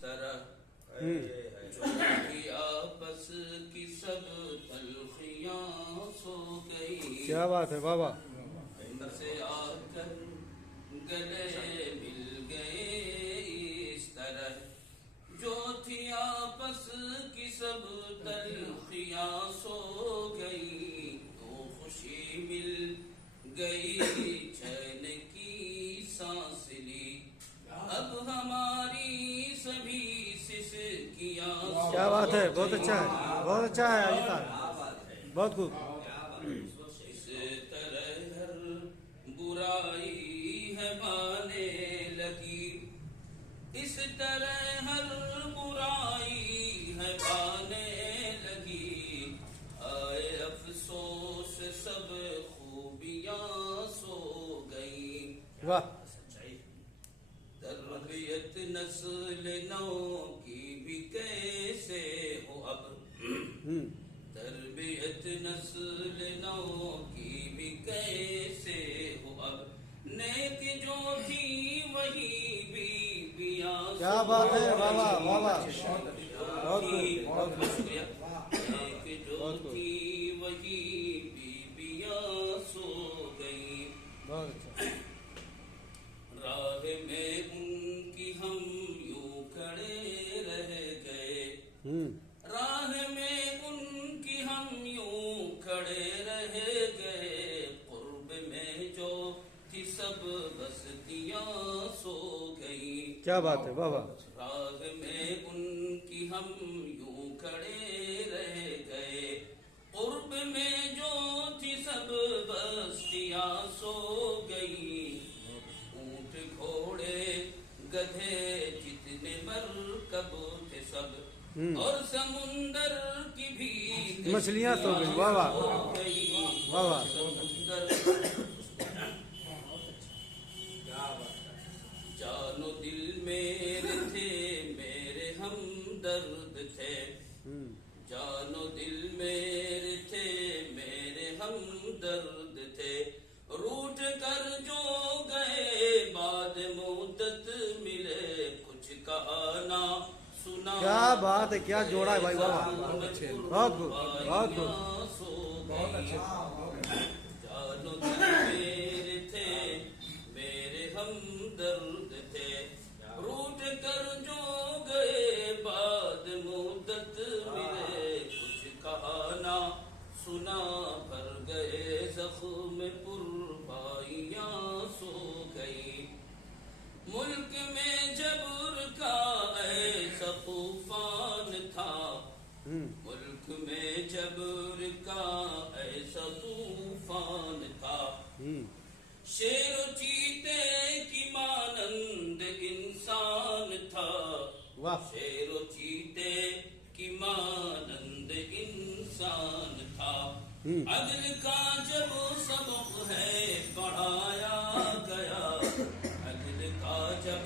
طرح جو بھی آپس کی سب تلخیاں سو گئی. کیا بات ہے بابا. سے آ کر گلے مل گئے اس طرح جو تھی آپس کی سب تلخیاں سو گئی. تو خوشی مل گئی چین کی سانس لی اب ہماری سبھی سسکیاں. کیا بات ہے. بہت اچھا ہے. بہت اچھا ہے علی صاحب. بہت خوب. اس طرح ہر برائی ہے مانے لگی. اس طرح ہر برائی ہے پانے لگی. آئے افسوس سب خوبیاں سو گئی. واہ. تربیت نسل نو کی بھی کیسے ہو اب. تربیت نسل نو کی بھی کیسے ہو اب. نیک جو تھی وہی بیویاں. کیا بات ہے بابا. بابا بہت خوب. نیک جو تھی وہی بیویاں سو گئی. بہت اچھا. راہ میں ان کی ہم یوں کھڑے رہ گئے. راہ میں ان کی ہم یوں کھڑے رہ گئے. قرب میں جو تھی سب بستیاں سو گئی. کیا بات ہے بابا. راہ میں ان کی ہم یوں کھڑے رہ گئے. قرب میں جو تھی سب بستیاں سو گئی. اونٹ گھوڑے گدھے جتنے مرکب تھے سب اور سمندر کی بھی مچھلیاں سو گئی. واہ واہ. واہ واہ. جانو دل میرے تھے میرے ہمدرد تھے. جانو دل میرے تھے میرے ہمدرد تھے. روٹ کر جو گئے بعد مدت ملے. کچھ کہا نہ سنا. کیا بات ہے. کیا جوڑا ہے بھائی. بابا بہت اچھے. بہت خوب. بہت خوب. بہت اچھے. جانو دل میرے تھے میرے ہمدرد تھے. روٹ کر جو گئے بعد مدت ملے. کچھ کہا نہ سنا بھر گئے زخم پربائیاں سو گئی. ملک میں جبر کا ایسا طوفان تھا. ملک میں جبر کا ایسا طوفان تھا. شیر و چیتے کی مانند انسان تھا. شیر و چیتے کی مانند انسان تھا. عدل کا جب سبق ہے پڑھایا گیا. عدل کا جب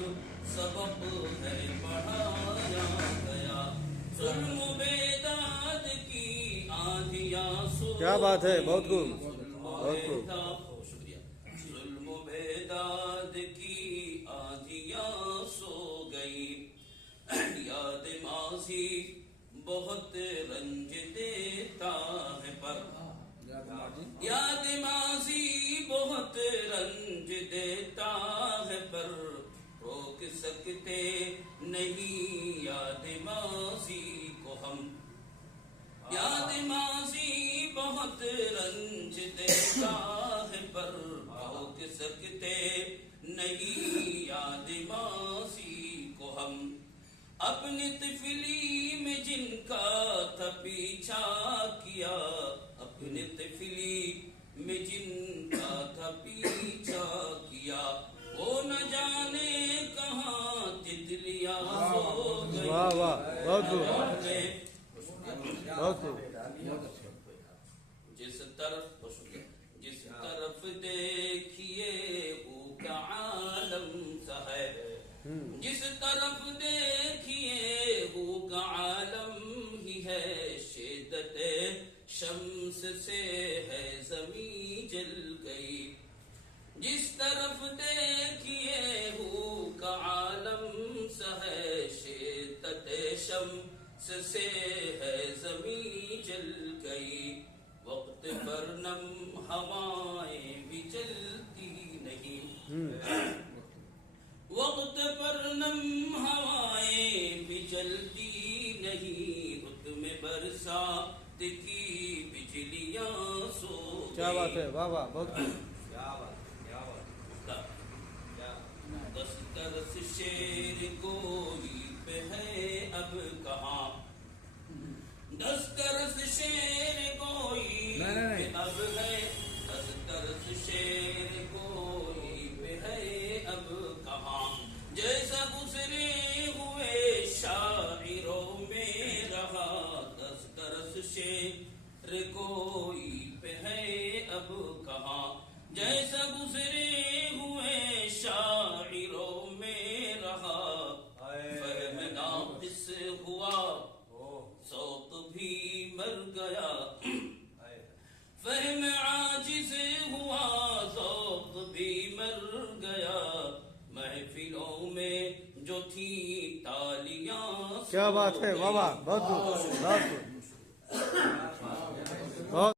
سبق ہے پڑھایا گیا. ظلم و بیداد کی آندھیاں سو. کیا بات ہے. بہت خوب. بہت خوب. شکریہ. ظلم و بیداد کی آندھیاں سو گئی. یاد ماضی بہت رنج دیتا ہے پر. یاد ماضی بہت رنج دیتا ہے پر. روک سکتے نہیں یاد ماضی کو ہم. یاد ماضی بہت رنج دیتا ہے پر. روک سکتے نہیں یاد ماضی کو ہم. اپنی طفلی میں جن کا تھا پیچھا کیا. اپنی طفلی میں جن کا تھا پیچھا کیا. وہ نہ جانے کہاں تتلیاں سو گئی. واہ واہ. بہت خوب. بہت خوب. جس طرف دیکھیے وہ کا عالم سا ہے. جس طرف دیکھیے وہ کا عالم ہی ہے. شدت شمس سے ہے زمین جل گئی. جس طرف دیکھیے وہ کا عالم سا ہے. شمس سے ہے زمین جل گئی، وقت پر نم ہوائیں بھی چلتی نہیں، وقت پر نم ہوائیں بھی چلتی نہیں، حکم برسات کی بجلیاں سو گئی۔ کیا بات ہے، واہ واہ، بہت دسترس شیر کوئی پہ ہے اب کہاں، دسترس شیر کوئی پہ اب ہے، دسترس شیر کوئی پہ ہے اب کہاں، جیسا گزرے ہوئے شاعروں میں رہا، دسترس شیر کوئی پہ ہے اب کہاں، جیسا گزرے ہوئے شاعروں میں رہا، فہم ناقص ہوا ذوق بھی مر گیا، فہم عاجز ہوا ذوق بھی مر گیا، محفلوں میں جو تھی تالیاں، کیا بات ہے، واہ واہ، بہت بہت بہت